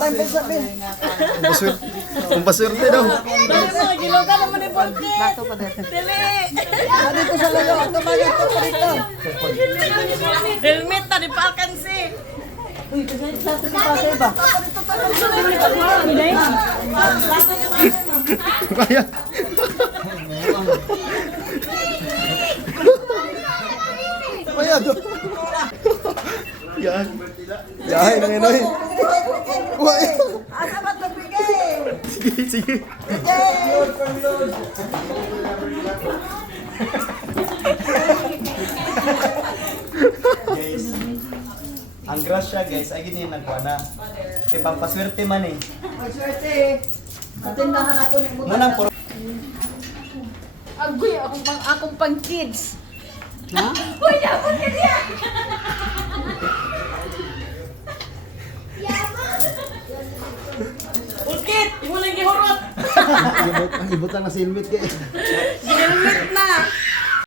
time pa sabihin. Kumpaswerte daw. Gilaw ka naman ni Porke. Bato pa dito. Dili. Dito sa lalo. Ito ba ito pa dito? Helmet na, di pa alkansi. Uy, kasi sa pasay ba? Kaya. Kaya do. Yan. Yahay na ngayon. Why? Asa ba ito bigay? Sige, sige. Guys, ang grasya guys, ay gini nagkuha na. Kasi pampaswerte man eh. Maswerte. Katindahan ako ni mo. Munang puro. Agoy, akong pang kids. Ha? Uy, dapat ka niya. Ulkit, di mo lang gihurot. Ang ibot lang na si helmet kaya. Helmet na.